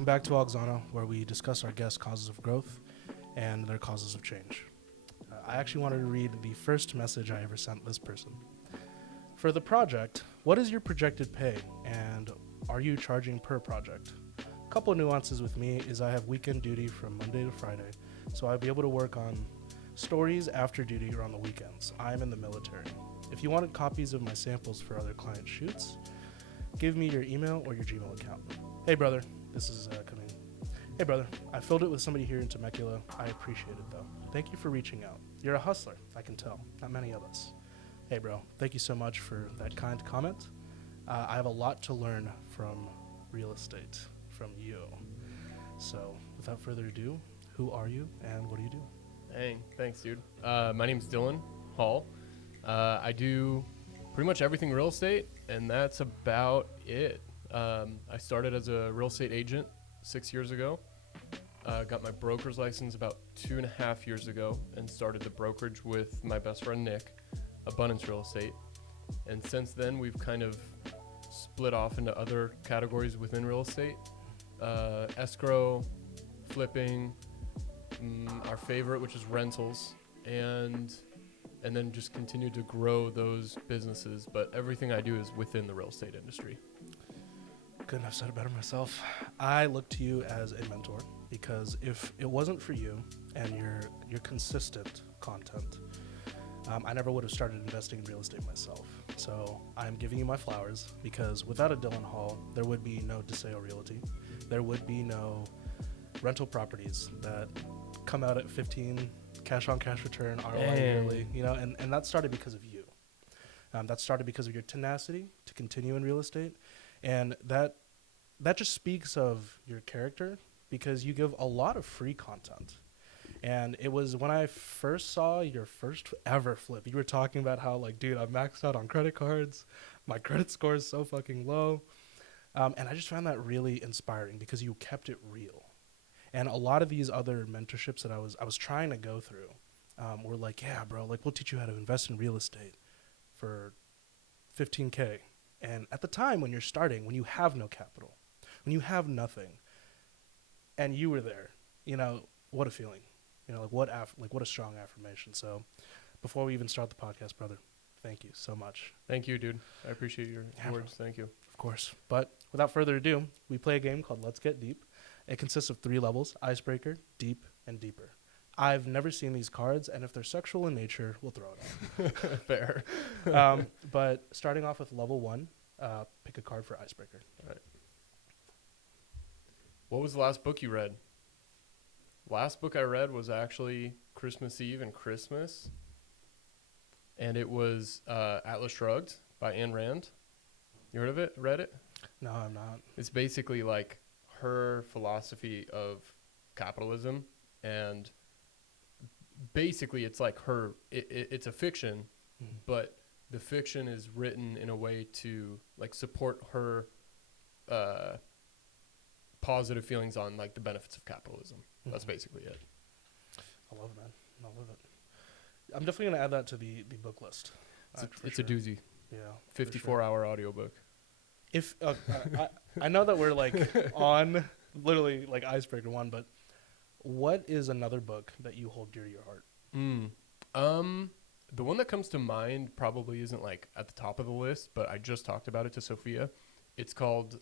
Welcome back to Auxano, where we discuss our guests' causes of growth and their causes of change. I actually wanted to read the first message I ever sent this person. For the project, what is your projected pay, and are you charging per project? A couple of nuances with me is I have weekend duty from Monday to Friday, so I'll be able to work on stories after duty or on the weekends. I'm in the military. If you wanted copies of my samples for other client shoots, give me your email or your Gmail account. Hey brother, this is coming. Hey brother, I filled it with somebody here in Temecula. I appreciate it though. Thank you for reaching out. You're a hustler, I can tell. Not many of us. Hey bro, thank you so much for that kind comment. I have a lot to learn from real estate, from you. So without further ado, who are you and what do you do? Hey, thanks dude. My name's Dillon Hall. I do pretty much everything real estate, and that's about it. I started as a real estate agent 6 years ago. Got my broker's license about 2.5 years ago and started the brokerage with my best friend Nick, Abundance Real Estate. And since then, we've kind of split off into other categories within real estate. Escrow, flipping, our favorite, which is rentals, and then just continue to grow those businesses. But everything I do is within the real estate industry. Couldn't have said it better myself. I look to you as a mentor because if it wasn't for you and your consistent content, I never would have started investing in real estate myself. So I'm giving you my flowers because without a Dillon Hall, there would be no DeSeo Realty. There would be no rental properties that come out at 15 cash on cash return ROI yearly, and that started because of you. That started because of your tenacity to continue in real estate. And that just speaks of your character because you give a lot of free content. And it was when I first saw your first ever flip, you were talking about how like, dude, I'm maxed out on credit cards. My credit score is so fucking low. And I just found that really inspiring because you kept it real. And a lot of these other mentorships that I was trying to go through were like, yeah, bro, like we'll teach you how to invest in real estate for $15K. And at the time when you're starting, when you have no capital, when you have nothing, and you were there, what a feeling, what a strong affirmation. So before we even start the podcast, brother, thank you so much. Thank you, dude. I appreciate your words. Thank you. Of course. But without further ado, we play a game called Let's Get Deep. It consists of 3 levels: icebreaker, deep, and deeper. I've never seen these cards, and if they're sexual in nature, we'll throw it out. Fair. But starting off with level 1, pick a card for icebreaker. All right. What was the last book you read? Last book I read was actually Christmas Eve and Christmas, and it was Atlas Shrugged by Ayn Rand. You heard of it? Read it? No, I'm not. It's basically like her philosophy of capitalism, and basically it's like it's a fiction, but the fiction is written in a way to like support her positive feelings on like the benefits of capitalism. That's basically it. I love it, man. I love it. I'm definitely going to add that to the book list. It's a doozy. Yeah. 54-hour audiobook. If I know that we're like on literally like icebreaker 1, but what is another book that you hold dear to your heart? The one that comes to mind probably isn't like at the top of the list, but I just talked about it to Sophia. It's called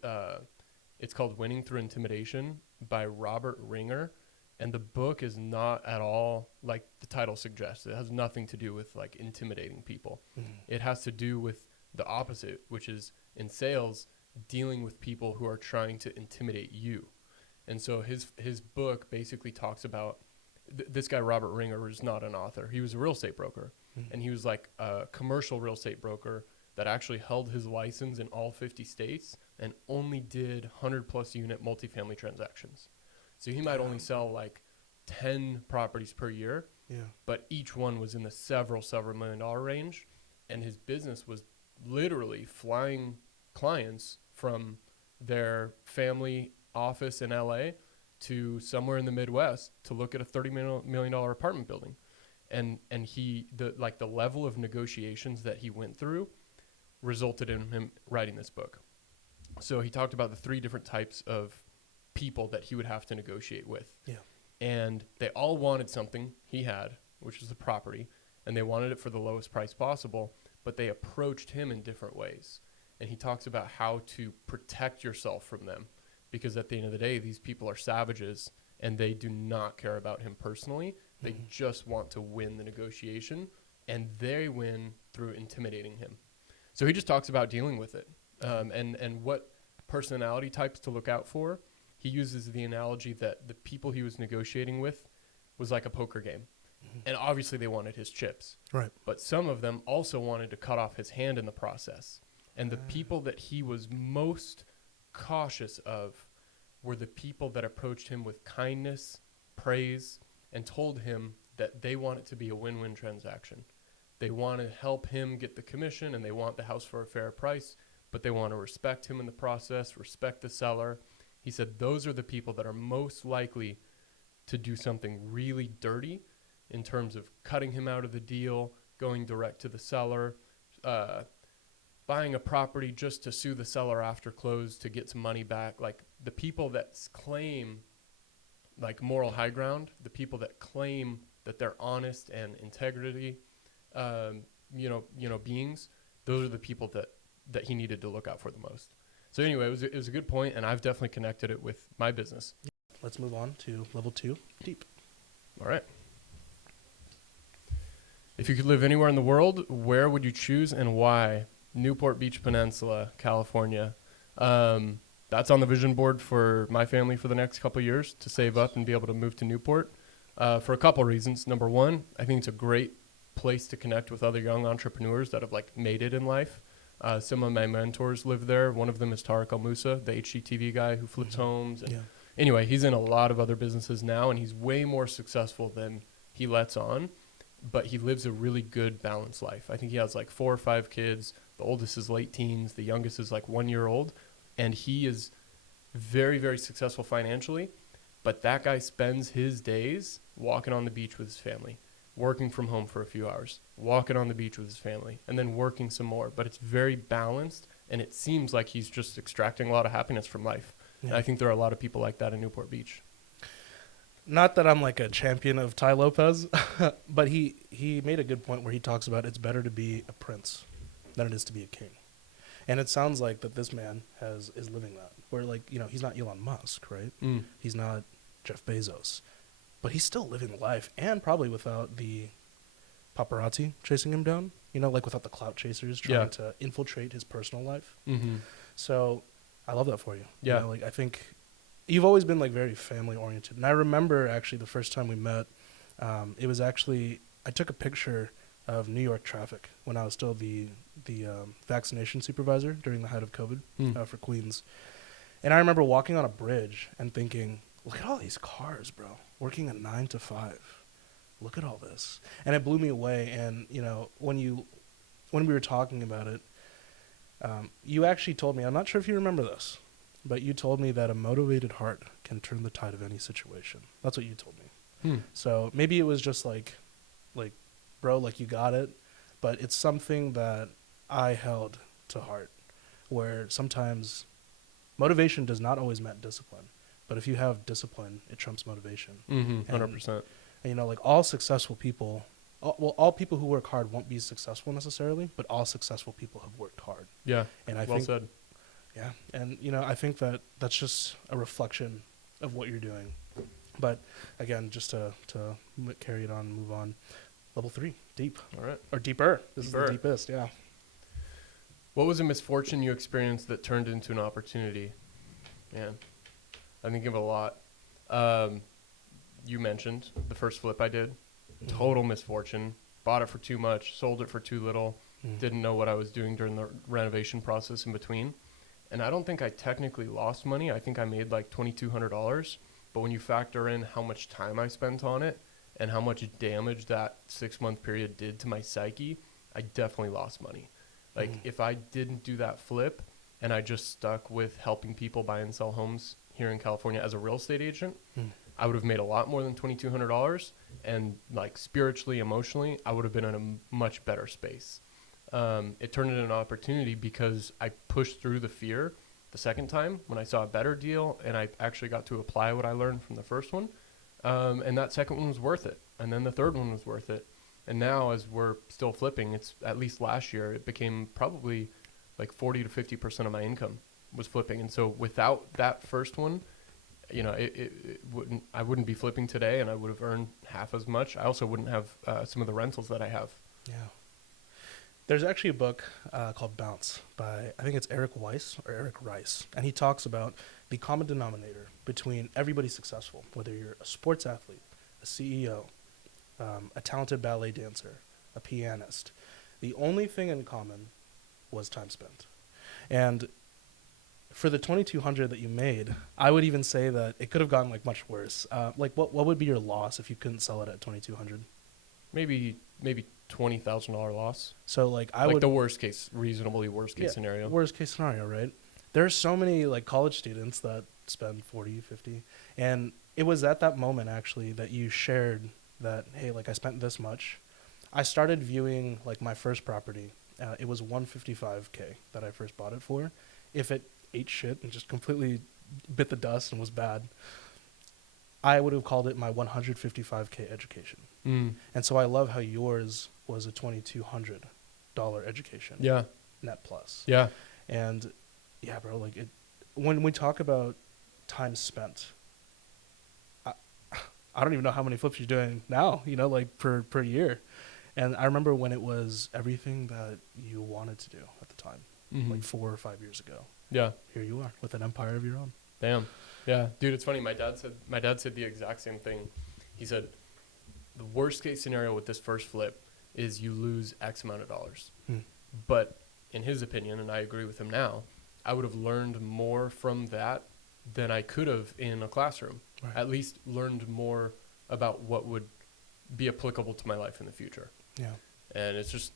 Winning Through Intimidation by Robert Ringer. And the book is not at all like the title suggests. It has nothing to do with like intimidating people. It has to do with the opposite, which is in sales, dealing with people who are trying to intimidate you. And so his book basically talks about this guy, Robert Ringer, is not an author. He was a real estate broker. And he was like a commercial real estate broker that actually held his license in all 50 states and only did 100+ unit multifamily transactions. So he might only sell like 10 properties per year, but each one was in the several $1 million range. And his business was literally flying clients from their family office in LA to somewhere in the Midwest to look at a $30 million apartment building. And the level of negotiations that he went through resulted in him writing this book. So he talked about the 3 different types of people that he would have to negotiate with. Yeah. And they all wanted something he had, which was the property, and they wanted it for the lowest price possible, but they approached him in different ways. And he talks about how to protect yourself from them, because at the end of the day, these people are savages and they do not care about him personally. They just want to win the negotiation, and they win through intimidating him. So he just talks about dealing with it, and what personality types to look out for. He uses the analogy that the people he was negotiating with was like a poker game. And obviously they wanted his chips. Right. But some of them also wanted to cut off his hand in the process. And the people that he was most cautious of were the people that approached him with kindness, praise, and told him that they want it to be a win-win transaction. They want to help him get the commission, and they want the house for a fair price, but they want to respect him in the process, respect the seller. He said those are the people that are most likely to do something really dirty in terms of cutting him out of the deal, going direct to the seller, buying a property just to sue the seller after close to get some money back. Like the people that claim like moral high ground, the people that claim that they're honest and integrity, beings, those are the people that he needed to look out for the most. So anyway, it was a good point, and I've definitely connected it with my business. Let's move on to level 2, deep. All right. If you could live anywhere in the world, where would you choose and why? Newport Beach Peninsula, California. That's on the vision board for my family for the next couple of years, to save up and be able to move to Newport for a couple of reasons. Number one, I think it's a great place to connect with other young entrepreneurs that have like made it in life. Some of my mentors live there. One of them is Tariq Al Musa, the HGTV guy who flips homes. And anyway, he's in a lot of other businesses now, and he's way more successful than he lets on. But he lives a really good balanced life. I think he has like 4 or 5 kids. The oldest is late teens. The youngest is like 1 year old. And he is very, very successful financially. But that guy spends his days walking on the beach with his family, working from home for a few hours, walking on the beach with his family, and then working some more. But it's very balanced, and it seems like he's just extracting a lot of happiness from life. Yeah. And I think there are a lot of people like that in Newport Beach. Not that I'm like a champion of Ty Lopez, but he made a good point where he talks about it's better to be a prince than it is to be a king. And it sounds like that this man is living that. Where he's not Elon Musk, right? He's not Jeff Bezos. But he's still living life, and probably without the paparazzi chasing him down, without the clout chasers trying to infiltrate his personal life. So I love that for you. Yeah. I think you've always been very family oriented. And I remember actually the first time we met, it was actually, I took a picture of New York traffic when I was still the vaccination supervisor during the height of COVID for Queens. And I remember walking on a bridge and thinking, look at all these cars, bro, working a 9 to 5. Look at all this. And it blew me away. And, when we were talking about it, you actually told me, I'm not sure if you remember this, but you told me that a motivated heart can turn the tide of any situation. That's what you told me. So maybe it was just bro, you got it. But it's something that I held to heart, where sometimes motivation does not always mean discipline. But if you have discipline, it trumps motivation. 100%. And all successful people, all people who work hard won't be successful necessarily, but all successful people have worked hard. Yeah, and I well think, said. Yeah, and I think that's just a reflection of what you're doing. But again, just to carry it on and move on, level 3, deep. All right. Or deeper. This is the deepest, yeah. What was a misfortune you experienced that turned into an opportunity? Man, I think of a lot. You mentioned the first flip I did. Total misfortune. Bought it for too much, sold it for too little. Didn't know what I was doing during the renovation process in between. And I don't think I technically lost money. I think I made like $2,200. But when you factor in how much time I spent on it and how much damage that 6-month period did to my psyche, I definitely lost money. If I didn't do that flip and I just stuck with helping people buy and sell homes here in California as a real estate agent, I would have made a lot more than $2,200. And spiritually, emotionally, I would have been in a much better space. It turned into an opportunity because I pushed through the fear the second time when I saw a better deal and I actually got to apply what I learned from the first one. And that second one was worth it. And then the third one was worth it. And now as we're still flipping, it's at least last year, it became probably like 40 to 50% of my income was flipping. And so without that first one, you know, I wouldn't be flipping today, and I would have earned half as much. I also wouldn't have some of the rentals that I have. Yeah. There's actually a book called Bounce by, I think it's Eric Rice. And he talks about the common denominator between everybody successful, whether you're a sports athlete, a CEO, a talented ballet dancer, a pianist. The only thing in common was time spent. And for the 2,200 that you made, I would even say that it could have gone like much worse. Like what would be your loss if you couldn't sell it at 2,200? Maybe $20,000 loss. So like I like would, the worst case, reasonably worst case scenario. worst case scenario, right? There's so many like college students that spend 40, 50. And it was at that moment actually that you shared that, hey, like I spent this much. I started viewing like my first property. It was 155K that I first bought it for. If it ate shit and just completely bit the dust and was bad, I would have called it my 155K education. And so I love how yours was a $2,200 education. Yeah. Net plus. Yeah. And yeah, bro, like when we talk about time spent, I don't even know how many flips you're doing now, you know, like per year. And I remember when it was everything that you wanted to do at the time, like 4 or 5 years ago. Yeah. Here you are with an empire of your own. Damn. Yeah. Dude, it's funny. My dad said the exact same thing. He said, the worst case scenario with this first flip is you lose X amount of dollars. But in his opinion, and I agree with him now, I would have learned more from that than I could have in a classroom. Right. At least learned more about what would be applicable to my life in the future. Yeah. And it's just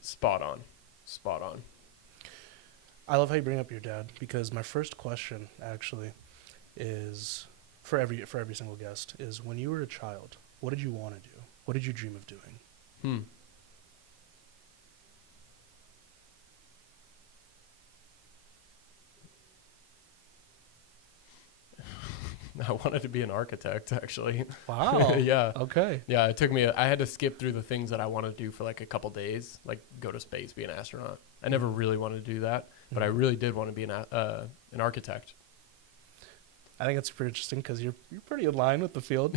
spot on. Spot on. I love how you bring up your dad, because my first question actually is for every single guest is, when you were a child, what did you want to do? What did you dream of doing? I wanted to be an architect, actually. Wow. Yeah. Okay. Yeah, it took me, I had to skip through the things that I wanted to do for like a couple days, like go to space, be an astronaut. I never really wanted to do that, but I really did want to be an architect. I think it's super interesting because you're pretty in line with the field.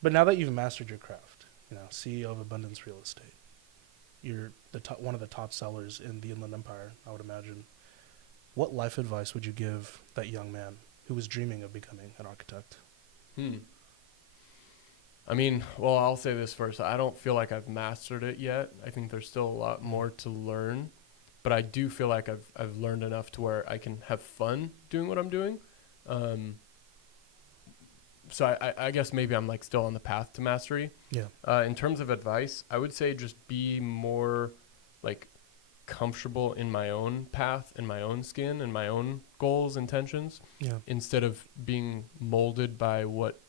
But now that you've mastered your craft, you know, CEO of Abundance Real Estate, you're one of the top sellers in the Inland Empire, I would imagine. What life advice would you give that young man who was dreaming of becoming an architect? I mean, well, I'll say this first. I don't feel like I've mastered it yet. I think there's still a lot more to learn, but I do feel like I've learned enough to where I can have fun doing what I'm doing. So I guess maybe I'm like still on the path to mastery. Yeah. In terms of advice, I would say just be more like comfortable in my own path and my own skin and my own goals, intentions, instead of being molded by what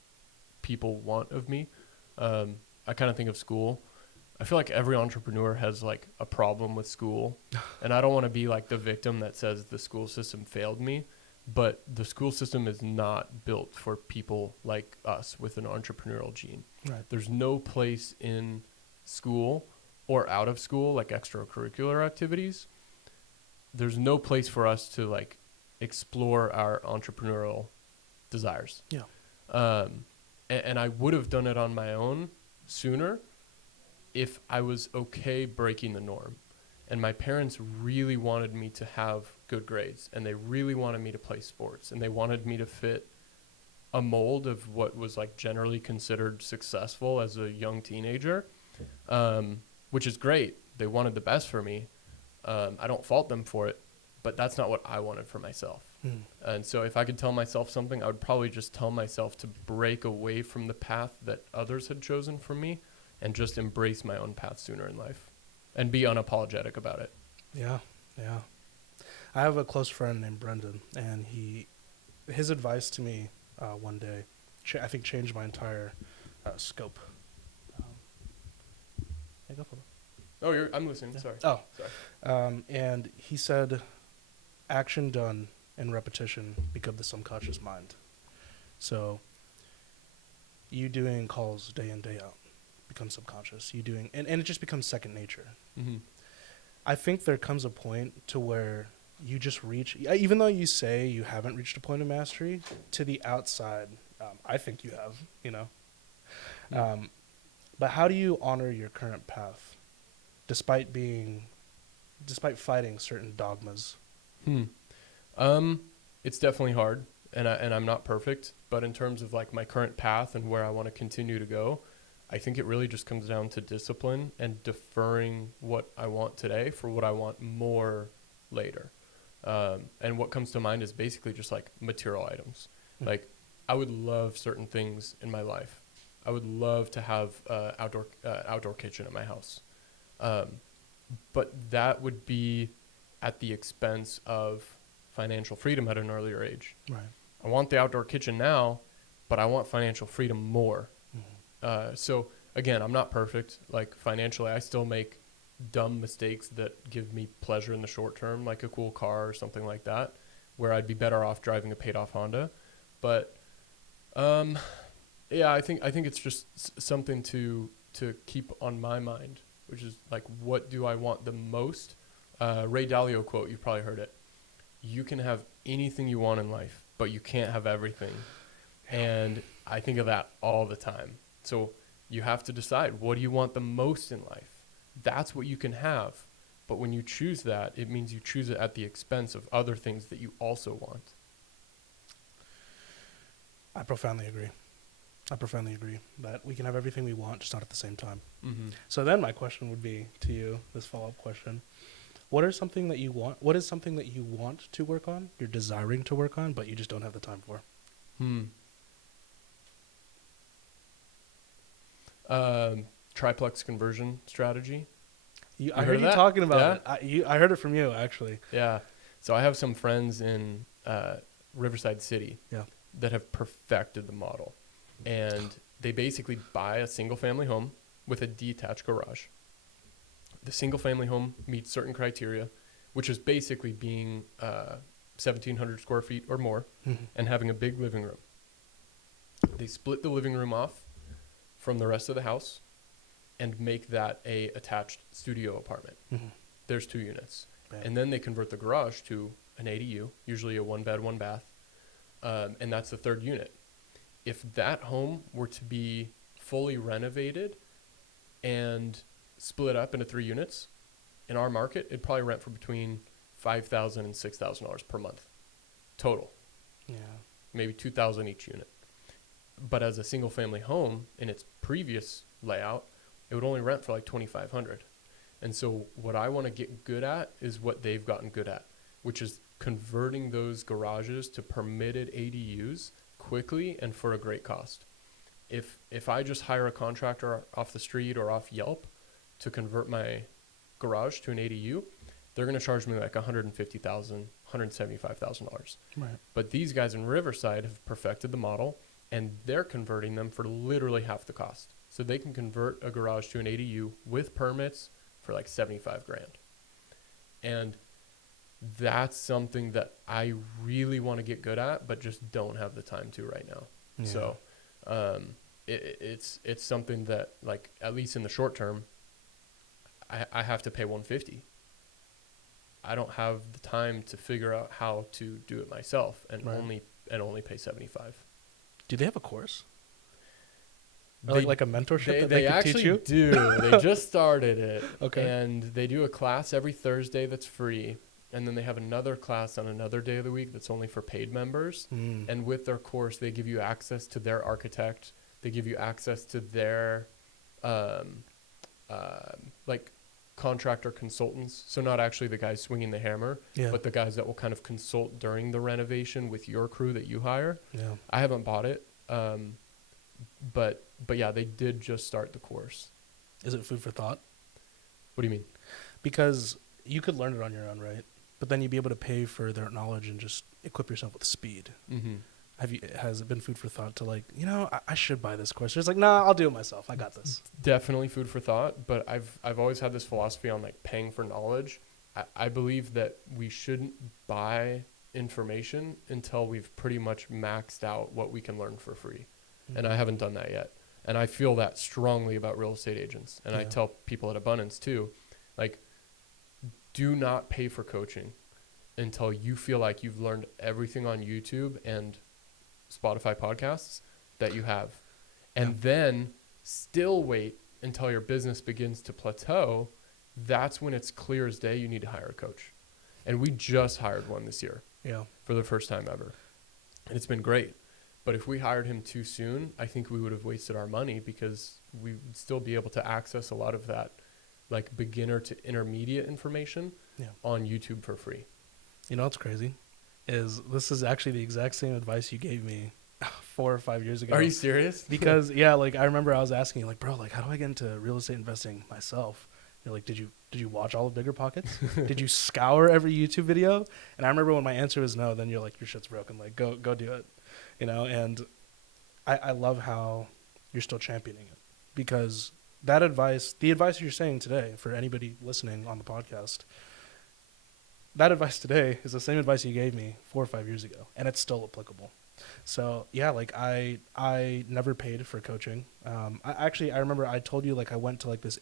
people want of me. I kind of think of school. I feel like every entrepreneur has like a problem with school, and I don't want to be like the victim that says the school system failed me, but the school system is not built for people like us with an entrepreneurial gene. Right. There's no place in school or out of school, like extracurricular activities. There's no place for us to like explore our entrepreneurial desires. Yeah. And I would have done it on my own sooner if I was okay breaking the norm. And my parents really wanted me to have good grades, and they really wanted me to play sports, and they wanted me to fit a mold of what was like generally considered successful as a young teenager, which is great. They wanted the best for me. I don't fault them for it, but that's not what I wanted for myself. And so if I could tell myself something, I would probably just tell myself to break away from the path that others had chosen for me and just embrace my own path sooner in life and be unapologetic about it. Yeah. Yeah. I have a close friend named Brendan, and his advice to me one day, I think changed my entire scope. Go for it. Oh, I'm listening. Yeah. Sorry. Oh. Sorry. And he said, action done in repetition become the subconscious mind. So you doing calls day in, day out becomes subconscious. You doing, and it just becomes second nature. Mm-hmm. I think there comes a point to where you just reach, even though you say you haven't reached a point of mastery, to the outside, I think you have, you know. Mm. But how do you honor your current path despite fighting certain dogmas? It's definitely hard, and I'm not perfect, but in terms of like my current path and where I want to continue to go, I think it really just comes down to discipline and deferring what I want today for what I want more later. And what comes to mind is basically just like material items. Mm. Like I would love certain things in my life. I would love to have outdoor kitchen at my house. But that would be at the expense of financial freedom at an earlier age. Right. I want the outdoor kitchen now, but I want financial freedom more. Mm-hmm. So again, I'm not perfect. Like financially, I still make dumb mistakes that give me pleasure in the short term, like a cool car or something like that, where I'd be better off driving a paid off Honda. But yeah, I think it's just something to keep on my mind, which is like, what do I want the most? Ray Dalio quote, you've probably heard it. You can have anything you want in life, but you can't have everything. And I think of that all the time. So you have to decide, what do you want the most in life? That's what you can have. But when you choose that, it means you choose it at the expense of other things that you also want. I profoundly agree that we can have everything we want, just not at the same time. Mm-hmm. So then my question would be to you, this follow-up question. What is something that you want to work on, you're desiring to work on, but you just don't have the time for? Triplex conversion strategy. I heard you talking about Yeah? it. I heard it from you, actually. Yeah. So I have some friends in Riverside City that have perfected the model. And they basically buy a single family home with a detached garage. The single family home meets certain criteria, which is basically being 1,700 square feet or more and having a big living room. They split the living room off from the rest of the house and make that a attached studio apartment. There's 2 units. Bam. And then they convert the garage to an ADU, usually a 1-bed, 1-bath. And that's the 3rd unit. If that home were to be fully renovated and split up into 3 units, in our market, it'd probably rent for between $5,000 and $6,000 per month total. Yeah. Maybe $2,000 each unit. But as a single family home in its previous layout, it would only rent for like $2,500. And so what I want to get good at is what they've gotten good at, which is converting those garages to permitted ADUs quickly and for a great cost. If I just hire a contractor off the street or off Yelp to convert my garage to an ADU, they're going to charge me like $150,000, $175,000. Right. But these guys in Riverside have perfected the model, and they're converting them for literally half the cost. So they can convert a garage to an ADU with permits for like $75,000. And that's something that I really want to get good at, but just don't have the time to right now. Yeah. So it's something that, like, at least in the short term, I have to pay $150. I don't have the time to figure out how to do it myself and right. only pay $75. Do they have a course? Or like a mentorship that they could teach you? do. They just started it. Okay. And they do a class every Thursday that's free. And then they have another class on another day of the week that's only for paid members. And with their course, they give you access to their architect. They give you access to their like contractor consultants. So not actually the guys swinging the hammer, but the guys that will kind of consult during the renovation with your crew that you hire. Yeah. I haven't bought it. But yeah, they did just start the course. Is it food for thought? What do you mean? Because you could learn it on your own, right? But then you'd be able to pay for their knowledge and just equip yourself with speed. Has it been food for thought to, like, I should buy this course? It's like, nah, I'll do it myself. I got this. Definitely food for thought. But I've always had this philosophy on, like, paying for knowledge. I believe that we shouldn't buy information until we've pretty much maxed out what we can learn for free. And I haven't done that yet. And I feel that strongly about real estate agents. And I tell people at Abundance too, like, do not pay for coaching until you feel like you've learned everything on YouTube and Spotify podcasts that you have. And then still wait until your business begins to plateau. That's when it's clear as day you need to hire a coach. And we just hired one this year for the first time ever. And it's been great. But if we hired him too soon, I think we would have wasted our money, because we would still be able to access a lot of that like beginner to intermediate information on YouTube for free. You know what's crazy is this is actually the exact same advice you gave me 4 or 5 years ago. Are you serious? Because like I remember I was asking you, like, bro, like, how do I get into real estate investing myself? You're like, did you watch all of Bigger Pockets? Did you scour every YouTube video? And I remember when my answer was no, then you're like, your shit's broken. Like, go do it, you know? And I love how you're still championing it, because that advice, the advice you're saying today for anybody listening on the podcast, that advice today is the same advice you gave me 4 or 5 years ago, and it's still applicable. So yeah, like I never paid for coaching. I remember I told you, like, I went to like this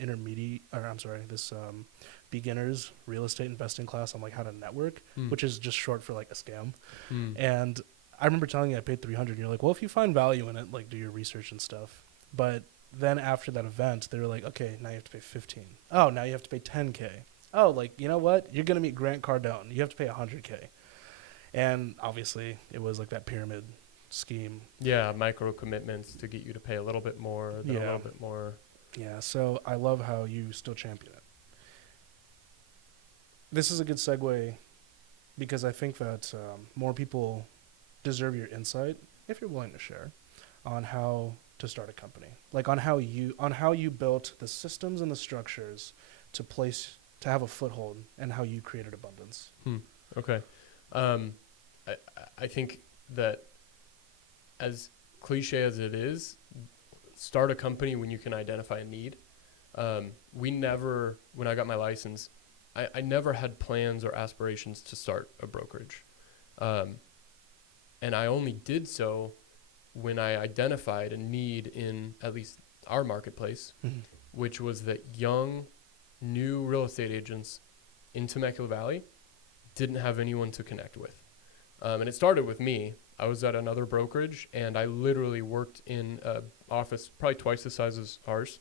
beginners real estate investing class on like how to network, which is just short for like a scam. And I remember telling you I paid $300, and you're like, well, if you find value in it, like, do your research and stuff. But then after that event, they were like, okay, now you have to pay 15. Oh, now you have to pay 10K. Oh, like, you know what? You're going to meet Grant Cardone. You have to pay 100K. And obviously it was like that pyramid scheme. Yeah, micro commitments to get you to pay a little bit more, then a little bit more. Yeah, so I love how you still champion it. This is a good segue, because I think that more people deserve your insight, if you're willing to share, on how to start a company. Like on how you built the systems and the structures to have a foothold, and how you created abundance. Okay. I think that, as cliche as it is, start a company when you can identify a need. When I got my license, I never had plans or aspirations to start a brokerage. And I only did so when I identified a need in at least our marketplace, which was that young, new real estate agents in Temecula Valley didn't have anyone to connect with. And it started with me. I was at another brokerage, and I literally worked in an office probably twice the size as ours.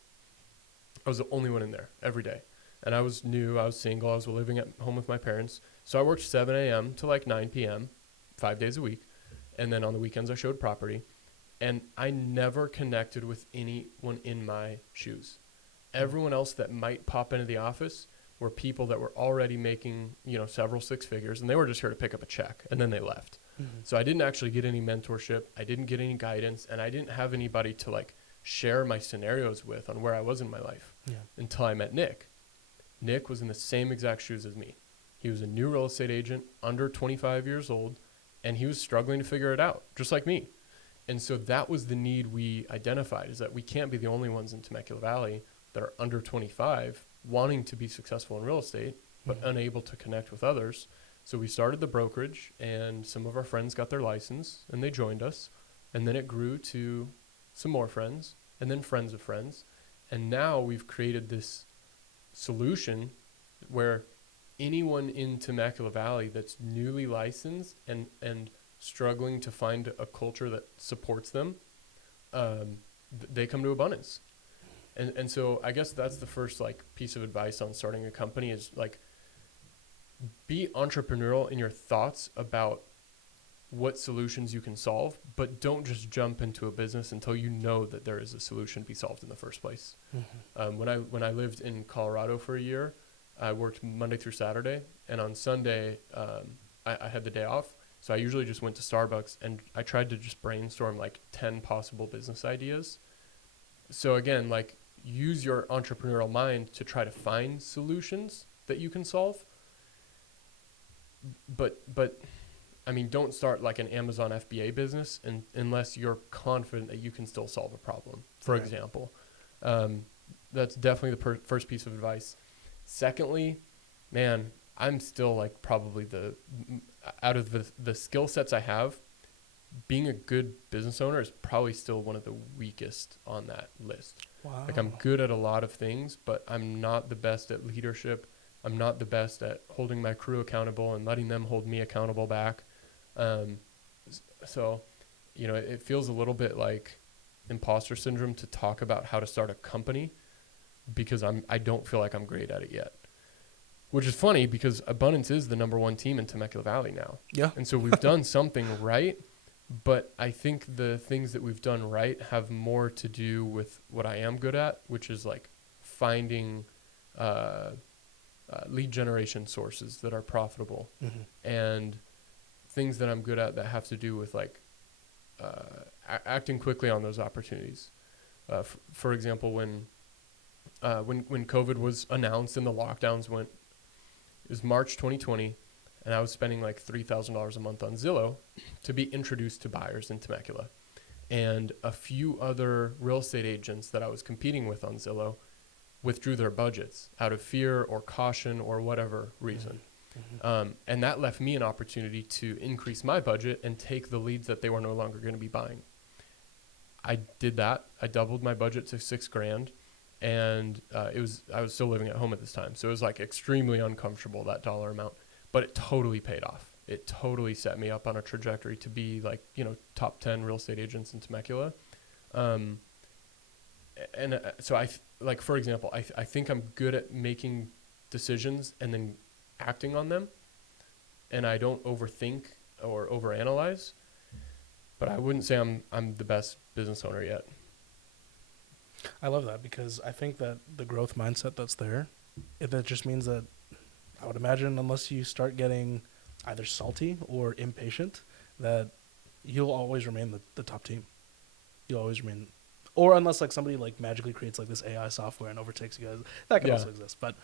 I was the only one in there every day. And I was new, I was single, I was living at home with my parents. So I worked 7 a.m. to like 9 p.m., 5 days a week. And then on the weekends I showed property. And I never connected with anyone in my shoes. Everyone else that might pop into the office were people that were already making, several 6 figures, and they were just here to pick up a check, and then they left. So I didn't actually get any mentorship. I didn't get any guidance, and I didn't have anybody to like share my scenarios with on where I was in my life until I met Nick. Nick was in the same exact shoes as me. He was a new real estate agent, under 25 years old, and he was struggling to figure it out, just like me. And so that was the need we identified, is that we can't be the only ones in Temecula Valley that are under 25 wanting to be successful in real estate, but unable to connect with others. So we started the brokerage, and some of our friends got their license, and they joined us. And then it grew to some more friends, and then friends of friends. And now we've created this solution where anyone in Temecula Valley that's newly licensed and struggling to find a culture that supports them, they come to Abundance. And so I guess that's the first like piece of advice on starting a company, is like, be entrepreneurial in your thoughts about what solutions you can solve, but don't just jump into a business until you know that there is a solution to be solved in the first place. When I lived in Colorado for a year, I worked Monday through Saturday, and on Sunday I had the day off. So I usually just went to Starbucks, and I tried to just brainstorm like 10 possible business ideas. So again, like, use your entrepreneurial mind to try to find solutions that you can solve. But I mean, don't start like an Amazon FBA business unless you're confident that you can still solve a problem, for example. That's definitely the first piece of advice. Secondly, man, I'm still like probably out of the skill sets I have, being a good business owner is probably still one of the weakest on that list. Wow. Like I'm good at a lot of things, but I'm not the best at leadership. I'm not the best at holding my crew accountable and letting them hold me accountable back. So, it feels a little bit like imposter syndrome to talk about how to start a company because I don't feel like I'm great at it yet. Which is funny because Abundance is the number one team in Temecula Valley now. Yeah. And so we've done something right, but I think the things that we've done right have more to do with what I am good at, which is like finding lead generation sources that are profitable, and things that I'm good at that have to do with like acting quickly on those opportunities. For example, when COVID was announced and the lockdowns went, it was March 2020, and I was spending like $3,000 a month on Zillow to be introduced to buyers in Temecula. And a few other real estate agents that I was competing with on Zillow withdrew their budgets out of fear or caution or whatever reason. And that left me an opportunity to increase my budget and take the leads that they were no longer going to be buying. I did that. I doubled my budget to $6,000. And I was still living at home at this time. So it was like extremely uncomfortable, that dollar amount, but it totally paid off. It totally set me up on a trajectory to be like, top 10 real estate agents in Temecula. So for example, I think I'm good at making decisions and then acting on them. And I don't overthink or overanalyze, but I wouldn't say I'm the best business owner yet. I love that because I think that the growth mindset that's there, that just means that I would imagine unless you start getting either salty or impatient, that you'll always remain the top team. You'll always remain, or unless like somebody like magically creates like this AI software and overtakes you guys, that can also exist. But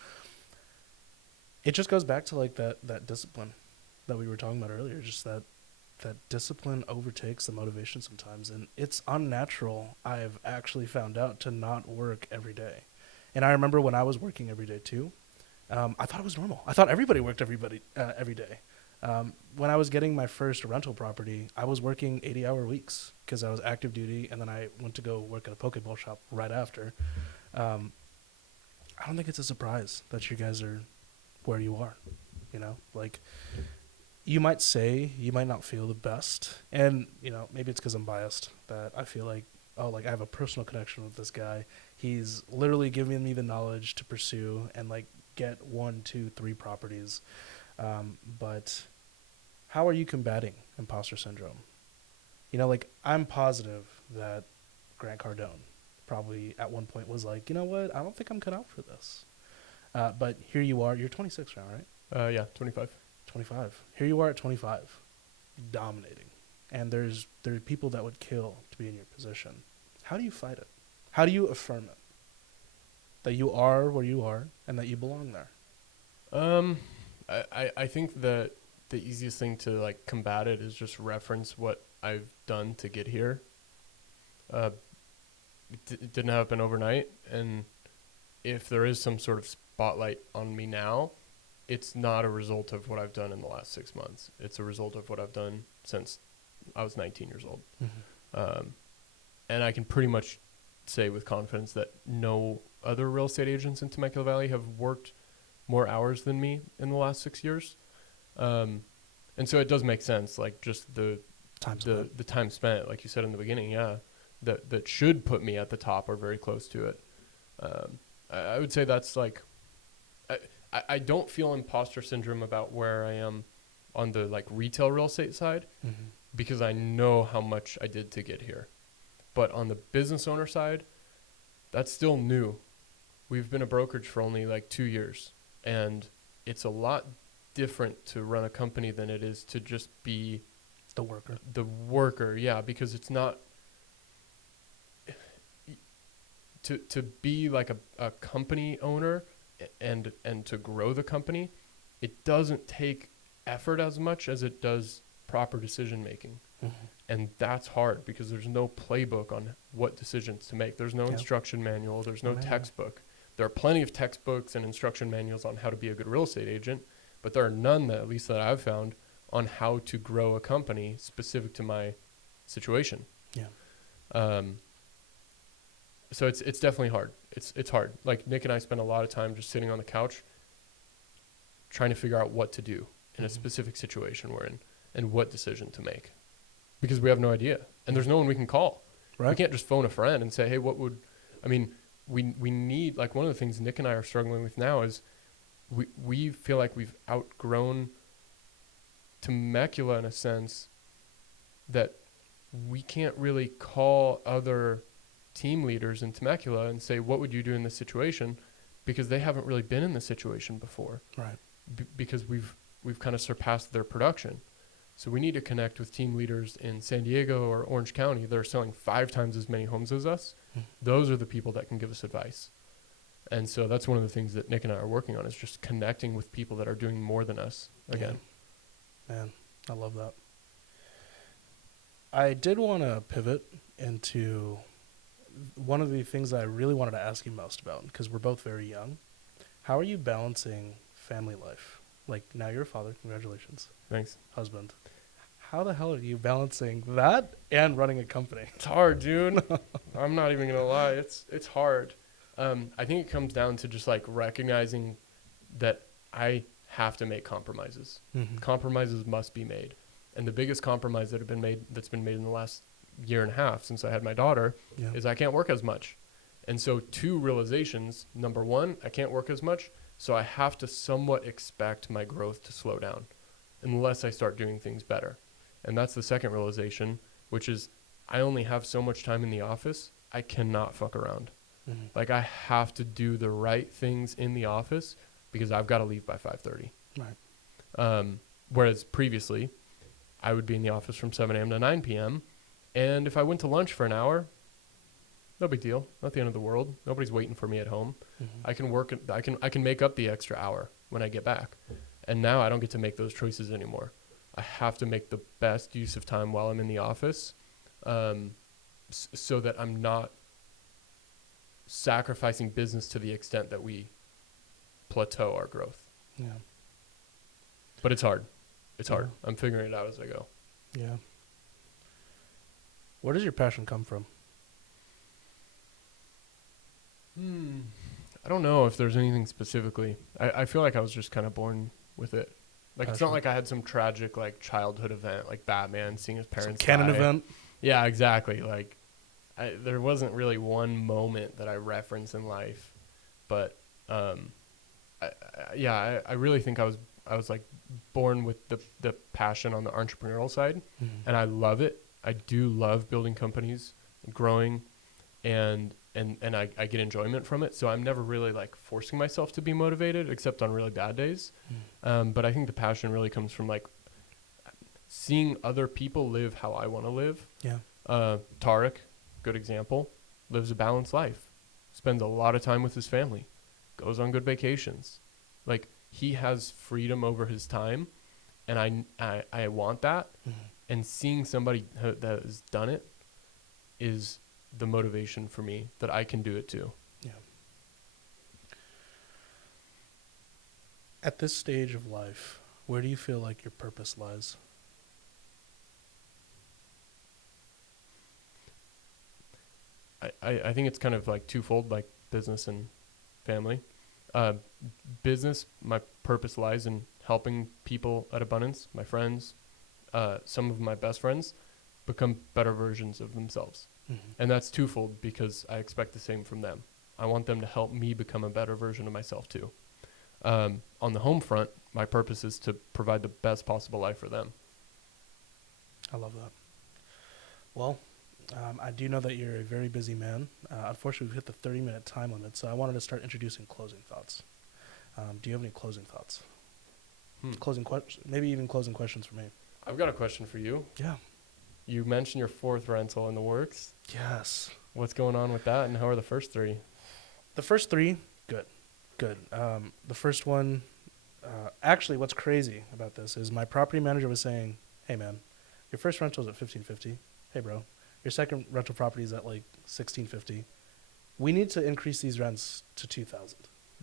it just goes back to like that discipline that we were talking about earlier, just that discipline overtakes the motivation sometimes, and it's unnatural. I've actually found out to not work every day. And I remember when I was working every day too, I thought it was normal. I thought everybody worked every day. When I was getting my first rental property, I was working 80-hour weeks because I was active duty, and then I went to go work at a Pokeball shop right after. I don't think it's a surprise that you guys are where you are, like you might say you might not feel the best, and maybe it's because I'm biased that I feel like, I have a personal connection with this guy. He's literally giving me the knowledge to pursue and like get 1, 2, 3 properties. But how are you combating imposter syndrome? I'm positive that Grant Cardone probably at one point was like, you know what, I don't think I'm cut out for this. But here you are. You're 26 now, right? Yeah, 25. 25. Here you are at 25, dominating. And there are people that would kill to be in your position. How do you fight it? How do you affirm it? That you are where you are and that you belong there? I think that the easiest thing to like combat it is just reference what I've done to get here. It didn't happen overnight, and if there is some sort of spotlight on me now, it's not a result of what I've done in the last 6 months. It's a result of what I've done since I was 19 years old. And I can pretty much say with confidence that no other real estate agents in Temecula Valley have worked more hours than me in the last 6 years. And so it does make sense, like just the time spent, like you said in the beginning, that should put me at the top or very close to it. I would say that's like, I don't feel imposter syndrome about where I am on the like retail real estate side, because I know how much I did to get here. But on the business owner side, that's still new. We've been a brokerage for only like 2 years, and it's a lot different to run a company than it is to just be the worker. Yeah, because it's not to be like a company owner and to grow the company. It doesn't take effort as much as it does proper decision making. And that's hard because there's no playbook on what decisions to make. There's no instruction manual. There's no textbook. There are plenty of textbooks and instruction manuals on how to be a good real estate agent, but there are none that, at least that I've found, on how to grow a company specific to my situation. Yeah. So it's definitely hard. It's hard. Like Nick and I spend a lot of time just sitting on the couch trying to figure out what to do in a specific situation we're in and what decision to make, because we have no idea and there's no one we can call. Right. We can't just phone a friend and say, hey, we need, like, one of the things Nick and I are struggling with now is we feel like we've outgrown Temecula in a sense that we can't really call other team leaders in Temecula and say, what would you do in this situation? Because they haven't really been in this situation before. Right. Because we've kind of surpassed their production. So we need to connect with team leaders in San Diego or Orange County that are selling 5 times as many homes as us. Those are the people that can give us advice. And so that's one of the things that Nick and I are working on, is just connecting with people that are doing more than us again. Yeah. Man, I love that. I did want to pivot into one of the things that I really wanted to ask you most about, because we're both very young. How are you balancing family life? Like, now you're a father. Congratulations. Thanks. Husband. How the hell are you balancing that and running a company? It's hard, dude. I'm not even going to lie. It's hard. I think it comes down to just like recognizing that I have to make compromises. Compromises must be made. And the biggest compromise that's been made in the last year and a half since I had my daughter is I can't work as much. And so 2 realizations. Number 1, I can't work as much. So I have to somewhat expect my growth to slow down unless I start doing things better. And that's the second realization, which is I only have so much time in the office. I cannot fuck around. Like, I have to do the right things in the office because I've got to leave by 5:30. Right. Whereas previously, I would be in the office from 7 a.m. to 9 p.m. And if I went to lunch for an hour, no big deal. Not the end of the world. Nobody's waiting for me at home. I can work. I can make up the extra hour when I get back. And now I don't get to make those choices anymore. I have to make the best use of time while I'm in the office, so that I'm not sacrificing business to the extent that we plateau our growth. Yeah. But it's hard. It's hard. I'm figuring it out as I go. Yeah. Where does your passion come from? I don't know if there's anything specifically. I feel like I was just kind of born with it. Like, it's not like I had some tragic, like, childhood event, like Batman seeing his parents die. Canon event? Yeah, exactly. Like, there wasn't really one moment that I reference in life, but I really think I was like born with the passion on the entrepreneurial side, and I love it. I do love building companies, growing, and I get enjoyment from it. So I'm never really like forcing myself to be motivated, except on really bad days. But I think the passion really comes from like seeing other people live how I want to live. Yeah. Tarek, good example, lives a balanced life, spends a lot of time with his family, goes on good vacations. Like, he has freedom over his time, and I want that. And seeing somebody that has done it is the motivation for me that I can do it too. Yeah. At this stage of life, where do you feel like your purpose lies? I think it's kind of like twofold, like business and family. Business, my purpose lies in helping people at Abundance, my friends, some of my best friends, become better versions of themselves. And that's twofold because I expect the same from them. I want them to help me become a better version of myself too. On the home front, my purpose is to provide the best possible life for them. I love that. Well, I do know that you're a very busy man. Unfortunately, we've hit the 30-minute time limit, so I wanted to start introducing closing thoughts. Do you have any closing thoughts? Closing questions, maybe even closing questions for me. I've got a question for you. Yeah. You mentioned your 4th rental in the works. Yes. What's going on with that, and how are the first 3? The first 3, good. The first one, actually, what's crazy about this is my property manager was saying, hey, man, your first rental is at $1,550. Hey, bro, your second rental property is at like $1,650. We need to increase these rents to $2,000.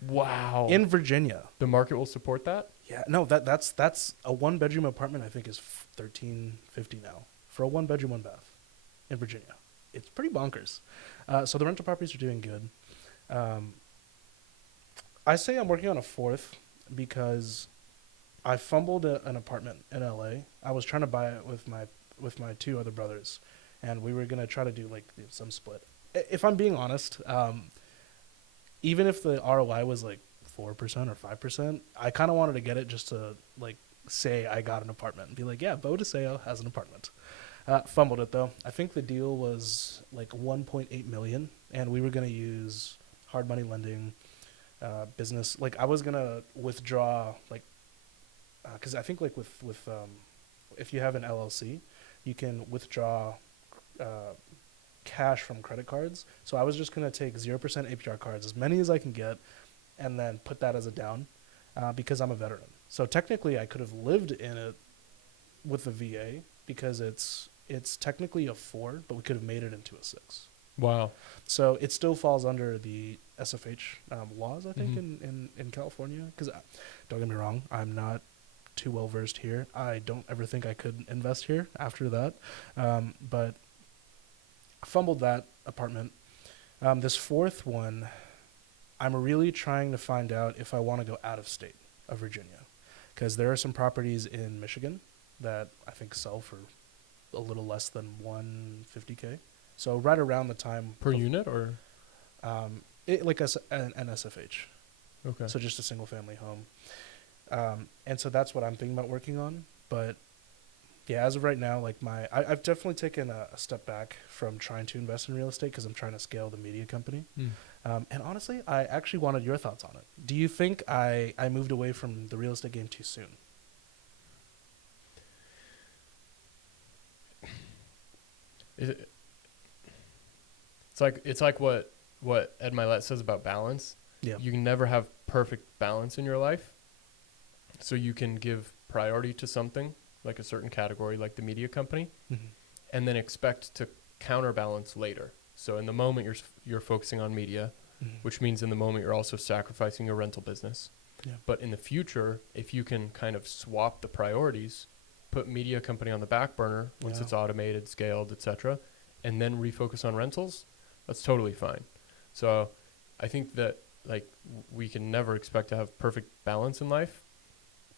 Wow. in Virginia. The market will support that? Yeah, no, that's a 1 bedroom apartment. I think is $13.50 now for a 1 bedroom, 1 bath in Virginia. It's pretty bonkers. So the rental properties are doing good. I say I'm working on a fourth because I fumbled an apartment in LA. I was trying to buy it with my two other brothers, and we were gonna try to do like some split. If I'm being honest, even if the ROI was like 4% or 5%, I kind of wanted to get it just to like say I got an apartment and be like, yeah, Bo DeSeo has an apartment. Fumbled it though. I think the deal was like 1.8 million, and we were gonna use hard money lending, business. Like I was gonna withdraw like, because I think like with if you have an LLC, you can withdraw cash from credit cards. So I was just gonna take 0% APR cards, as many as I can get, and then put that as a down, because I'm a veteran. So technically, I could have lived in it with the VA because it's technically a 4, but we could have made it into a 6. Wow. So it still falls under the SFH laws, I think, in California. Because don't get me wrong, I'm not too well versed here. I don't ever think I could invest here after that, but I fumbled that apartment. This fourth one, I'm really trying to find out if I want to go out of state of Virginia, because there are some properties in Michigan that I think sell for a little less than $150K. So right around the time Per unit or? Like an SFH. Okay. So just a single family home. And so that's what I'm thinking about working on. But yeah, as of right now, like I've definitely taken a step back from trying to invest in real estate because I'm trying to scale the media company. And honestly, I actually wanted your thoughts on it. Do you think I moved away from the real estate game too soon? It's like what Ed Milet says about balance. Yeah. You can never have perfect balance in your life. So you can give priority to something, like a certain category, like the media company, and then expect to counterbalance later. So in the moment you're focusing on media, which means in the moment you're also sacrificing your rental business. Yeah. But in the future, if you can kind of swap the priorities, put media company on the back burner once it's automated, scaled, etc., and then refocus on rentals, that's totally fine. So I think that like we can never expect to have perfect balance in life.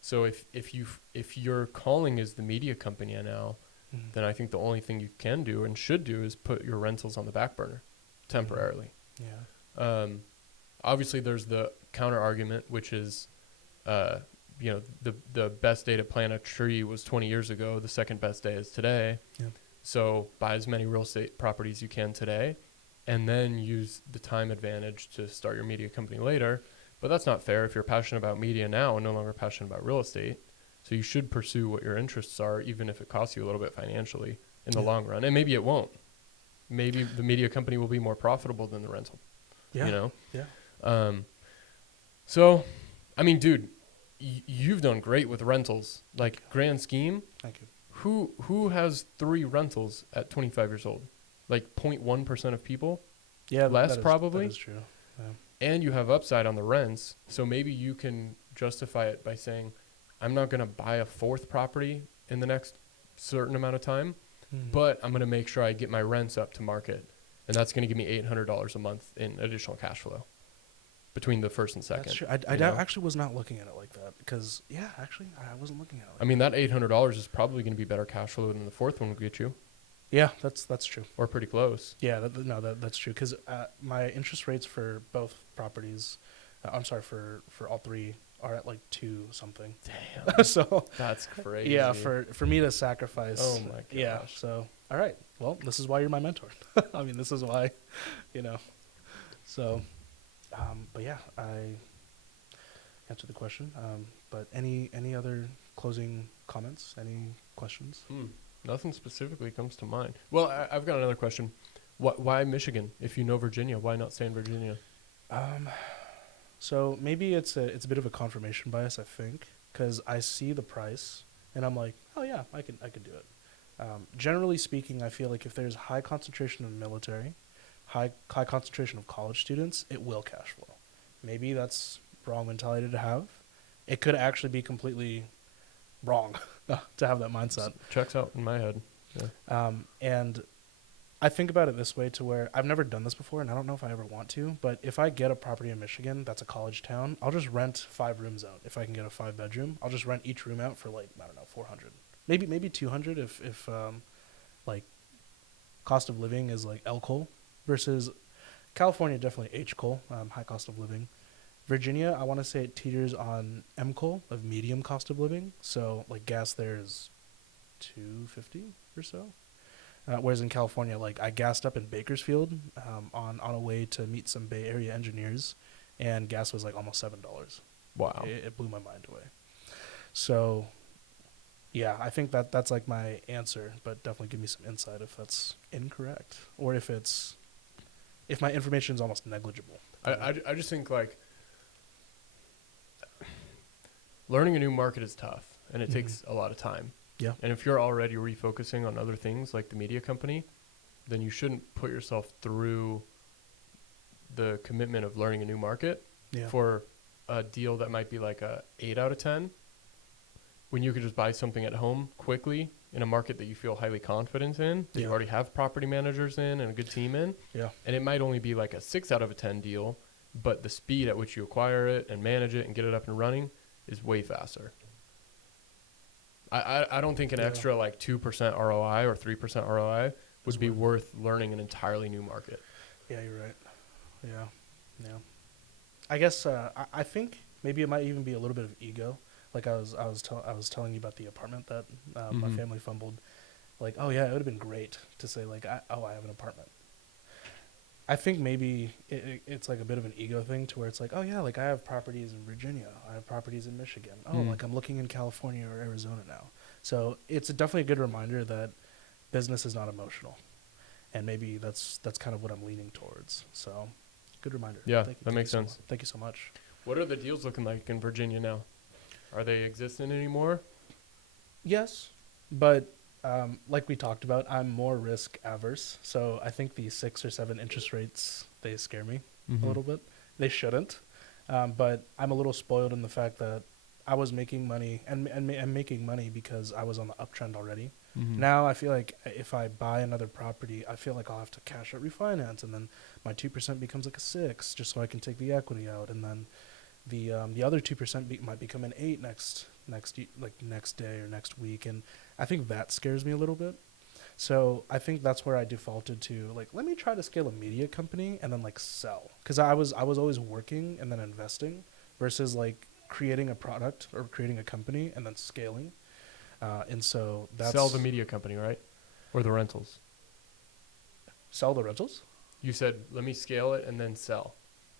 So if your calling is the media company now, then I think the only thing you can do and should do is put your rentals on the back burner temporarily. Yeah. Obviously there's the counter argument, which is, the best day to plant a tree was 20 years ago. The second best day is today. Yeah. So buy as many real estate properties you can today, and then use the time advantage to start your media company later. But that's not fair if you're passionate about media now and no longer passionate about real estate. So you should pursue what your interests are, even if it costs you a little bit financially in the long run. And maybe it won't. Maybe the media company will be more profitable than the rental. Yeah. You know? Yeah. So, I mean, dude, you've done great with rentals. Like, grand scheme. Thank you. Who has 3 rentals at 25 years old? Like 0.1% of people? Yeah. Less probably? That is true. Yeah. And you have upside on the rents. So maybe you can justify it by saying, I'm not going to buy a 4th property in the next certain amount of time, but I'm going to make sure I get my rents up to market. And that's going to give me $800 a month in additional cash flow between the first and second. That's true. I actually was not looking at it like that because, actually, I wasn't looking at it like that. I mean, that $800 is probably going to be better cash flow than the 4th one will get you. Yeah, that's true. Or pretty close. Yeah, that's true because my interest rates for both properties, for all 3 are at like 2 something. Damn. So that's crazy. Yeah, for me to sacrifice. Oh my gosh. Yeah. So all right. Well, this is why you're my mentor. I mean, this is why, So, but yeah, I answered the question. But any other closing comments? Any questions? Nothing specifically comes to mind. Well, I've got another question. Why Michigan? If you know Virginia, why not stay in Virginia? So maybe it's a bit of a confirmation bias, I think, because I see the price and I'm like, oh yeah, I could do it. Generally speaking, I feel like if there's high concentration of military, high concentration of college students, it will cash flow. maybe that's wrong mentality to have. It could actually be completely wrong to have that mindset. Checks out in my head. Yeah. And I think about it this way to where I've never done this before, and I don't know if I ever want to, but if I get a property in Michigan that's a college town, I'll just rent 5 rooms out. If I can get a 5-bedroom, I'll just rent each room out for like, I don't know, 400. Maybe 200 if like cost of living is like L Cole versus California, definitely H Cole, high cost of living. Virginia, I want to say it teeters on M Cole of medium cost of living. So like gas there is $2.50 or so. Whereas in California, like I gassed up in Bakersfield on a way to meet some Bay Area engineers, and gas was like almost $7. Wow. It blew my mind away. So, yeah, I think that's like my answer, but definitely give me some insight if that's incorrect or if my information is almost negligible. I just think like learning a new market is tough, and it takes a lot of time. Yeah. And if you're already refocusing on other things like the media company, then you shouldn't put yourself through the commitment of learning a new market for a deal that might be like a 8 out of 10 when you could just buy something at home quickly in a market that you feel highly confident in, that you already have property managers in and a good team in. Yeah. And it might only be like a 6 out of a 10 deal, but the speed at which you acquire it and manage it and get it up and running is way faster. I don't think an extra like 2% ROI or 3% ROI would be worth learning an entirely new market. Yeah, you're right. Yeah. I guess I think maybe it might even be a little bit of ego. Like I was telling you about the apartment that my family fumbled. Like, oh yeah, it would have been great to say like, I have an apartment. I think maybe it's like a bit of an ego thing to where it's like, oh yeah, like I have properties in Virginia, I have properties in Michigan. Oh, like I'm looking in California or Arizona now. So it's definitely a good reminder that business is not emotional, and maybe that's kind of what I'm leaning towards. So, good reminder. Yeah, that makes sense. Thank you so much. What are the deals looking like in Virginia now? Are they existing anymore? Yes, but like we talked about, I'm more risk averse. So I think the 6 or 7 interest rates, they scare me a little bit. They shouldn't, but I'm a little spoiled in the fact that I was making money and making money because I was on the uptrend already. Now I feel like if I buy another property, I feel like I'll have to cash out refinance, and then my 2% becomes like a 6 just so I can take the equity out, and then the other 2% might become an 8 next day or next week, and I think that scares me a little bit. So I think that's where I defaulted to like, let me try to scale a media company and then like sell, because I was always working and then investing versus like creating a product or creating a company and then scaling. And so that's sell the media company, right? Or the rentals. Sell the rentals? You said let me scale it and then sell.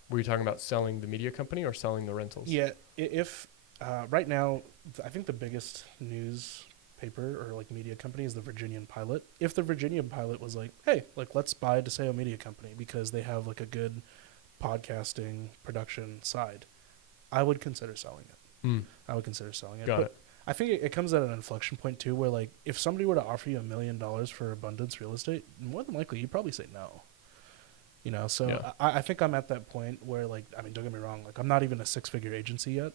Were you talking about selling the media company or selling the rentals? Yeah, if right now, I think the biggest newspaper or like media company is the Virginian Pilot. If the Virginian Pilot was like, hey, like let's buy DeSeo Media Company because they have like a good podcasting production side, I would consider selling it. I would consider selling it. Got but it. I think it comes at an inflection point too, where like if somebody were to offer you $1 million for Abundance Real Estate, more than likely you'd probably say no. You know, so Yeah. I think I'm at that point where, like, I mean, don't get me wrong, like, I'm not even a 6-figure agency yet,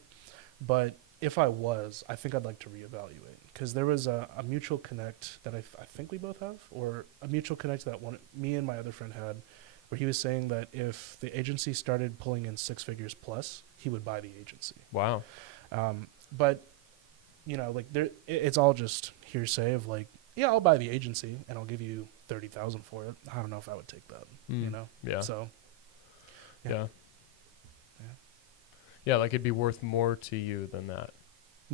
but if I was, I think I'd like to reevaluate, because there was a mutual connect that I think we both have, or a mutual connect that me and my other friend had, where he was saying that if the agency started pulling in 6 figures plus, he would buy the agency. Wow. But, you know, like, it's all just hearsay of, like, yeah, I'll buy the agency and I'll give you $30,000 for it. I don't know if I would take that, you know? Yeah. So, yeah, like it'd be worth more to you than that,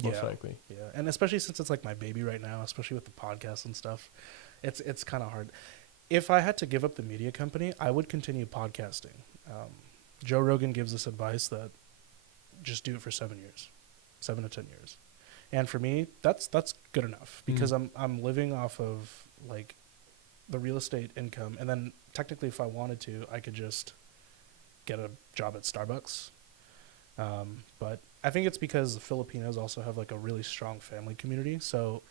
most likely. Yeah, and especially since it's like my baby right now, especially with the podcast and stuff, it's kind of hard. If I had to give up the media company, I would continue podcasting. Joe Rogan gives us advice that just do it for 7 years, 7 to 10 years. And for me, that's good enough, because I'm living off of like the real estate income, and then technically if I wanted to, I could just get a job at Starbucks. But I think it's because the Filipinos also have like a really strong family community. So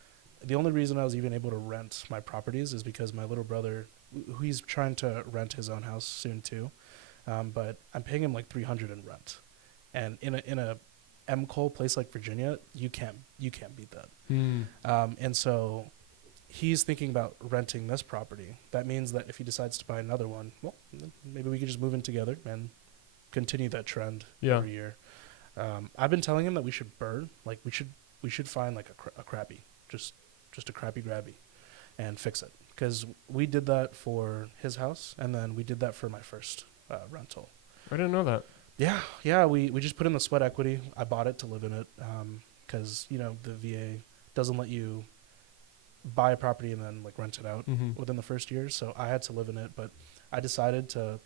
the only reason I was even able to rent my properties is because my little brother, who he's trying to rent his own house soon too, but I'm paying him like $300 in rent, and in a M coal place like Virginia, you can't beat that. And so he's thinking about renting this property. That means that if he decides to buy another one, well, maybe we could just move in together and continue that trend every year. I've been telling him that we should burn, like we should find like a crappie, just a crappy grabby, and fix it. Because we did that for his house, and then we did that for my first rental. I didn't know that. Yeah. We just put in the sweat equity. I bought it to live in it, because the VA doesn't let you buy a property and then like rent it out within the first year. So I had to live in it, but I decided to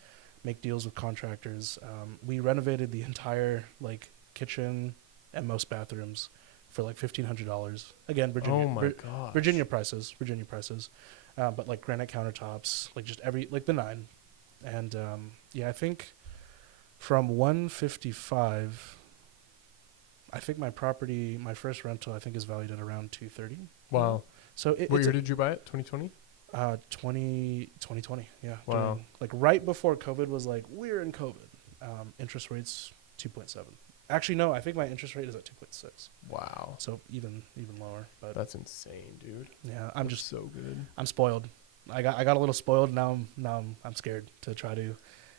make deals with contractors. We renovated the entire like kitchen and most bathrooms for like $1,500. Again, Virginia. Oh my gosh. Virginia prices. But like granite countertops, like just like the 9. And I think from 155, I think my first rental, I think is valued at around 230. Wow. So what year did you buy it? 2020? 2020. Yeah. Wow. Like right before COVID was like, we're in COVID. Interest rates 2.7. Actually, no, I think my interest rate is at 2.6. Wow. So even lower. But that's insane, dude. Yeah, I'm just so good. I'm spoiled. I got a little spoiled. Now I'm scared to try to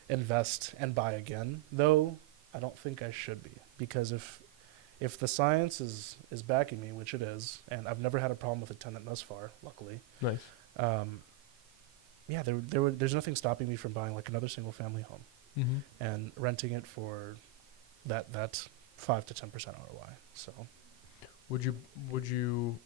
invest and buy again. Though I don't think I should be, because if the science is backing me, which it is, and I've never had a problem with a tenant thus far, luckily. Nice. There's nothing stopping me from buying like another single family home and renting it for that 5 to 10% ROI. So would you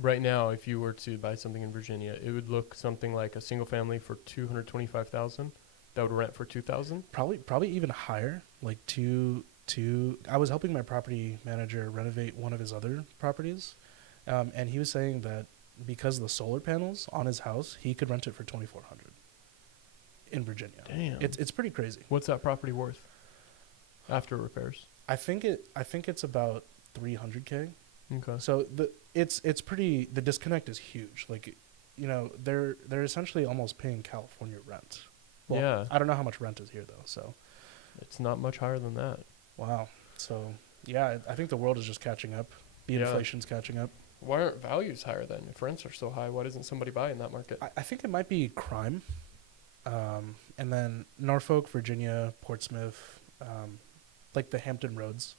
right now, if you were to buy something in Virginia, it would look something like a single family for $225,000 that would rent for $2,000? Probably even higher, like two. I was helping my property manager renovate one of his other properties, and he was saying that because of the solar panels on his house, he could rent it for $2,400 in Virginia. Damn, it's pretty crazy. What's that property worth after repairs? I think it's about $300K. Okay. So it's pretty. The disconnect is huge. Like, they're essentially almost paying California rent. Well, yeah. I don't know how much rent is here though. So it's not much higher than that. Wow. So yeah, I think the world is just catching up. The inflation's catching up. Why aren't values higher then? If rents are so high, why doesn't somebody buy in that market? I think it might be crime. And then Norfolk, Virginia, Portsmouth, like the Hampton Roads.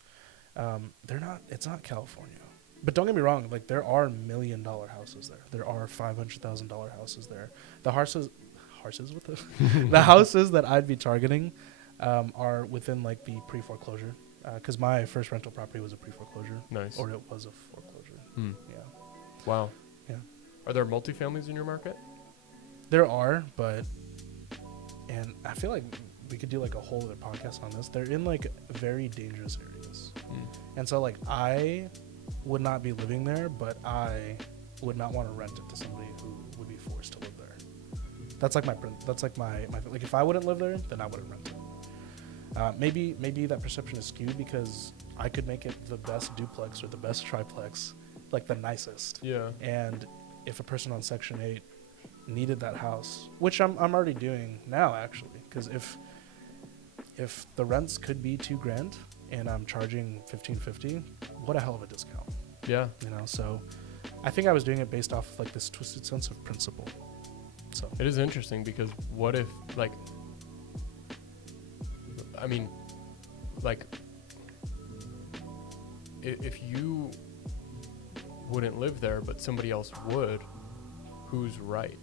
It's not California. But don't get me wrong, like there are $1 million houses there. There are $500,000 houses there. The the houses that I'd be targeting are within like the pre-foreclosure. Because my first rental property was a pre-foreclosure. Nice. Or it was a foreclosure. Yeah. Wow. Yeah. Are there multifamilies in your market? There are, and I feel like we could do like a whole other podcast on this. They're in like very dangerous areas. And so like I would not be living there, but I would not want to rent it to somebody who would be forced to live there. That's like my like if I wouldn't live there, then I wouldn't rent it. Maybe that perception is skewed because I could make it the best duplex or the best triplex, like the nicest. Yeah. And if a person on Section 8 needed that house, which I'm already doing now actually, because if the rents could be $2,000 and I'm charging $1,550, what a hell of a discount. Yeah. So I think I was doing it based off of like this twisted sense of principle. So it is interesting because what if if you wouldn't live there but somebody else would, who's right?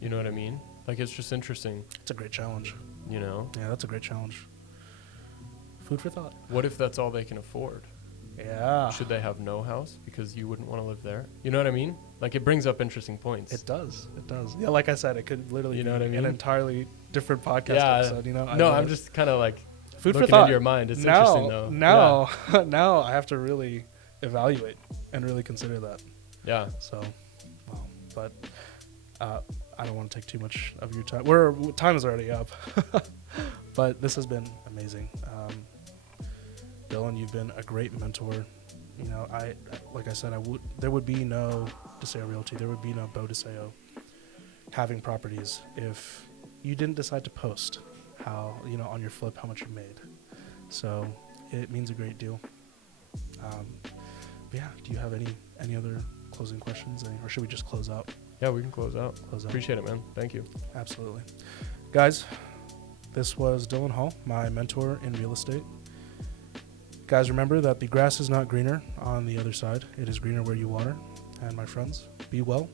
You know what I mean? Like, it's just interesting. It's a great challenge. Yeah, that's a great challenge. Food for thought. What if that's all they can afford? Yeah. Should they have no house because you wouldn't want to live there? You know what I mean? Like, it brings up interesting points. It does. Yeah, like I said, it could literally be an entirely different podcast episode. I'm just kind of like food for looking thought. into your mind. It's interesting though. Now I have to really evaluate and really consider that. Yeah. So, wow. But I don't want to take too much of your time. Time is already up. But this has been amazing. Dillon, you've been a great mentor. Like I said, there would be no DeSeo Realty, there would be no Bo DeSeo having properties if you didn't decide to post how, on your flip, how much you made. So it means a great deal. But yeah, do you have any other closing questions, or should we just close out? Yeah, we can close out. Appreciate it, man. Thank you. Absolutely. Guys, this was Dillon Hall, my mentor in real estate. Guys, remember that the grass is not greener on the other side. It is greener where you water. And my friends, be well,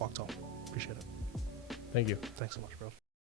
walk tall. Appreciate it. Thank you. Thanks so much, bro.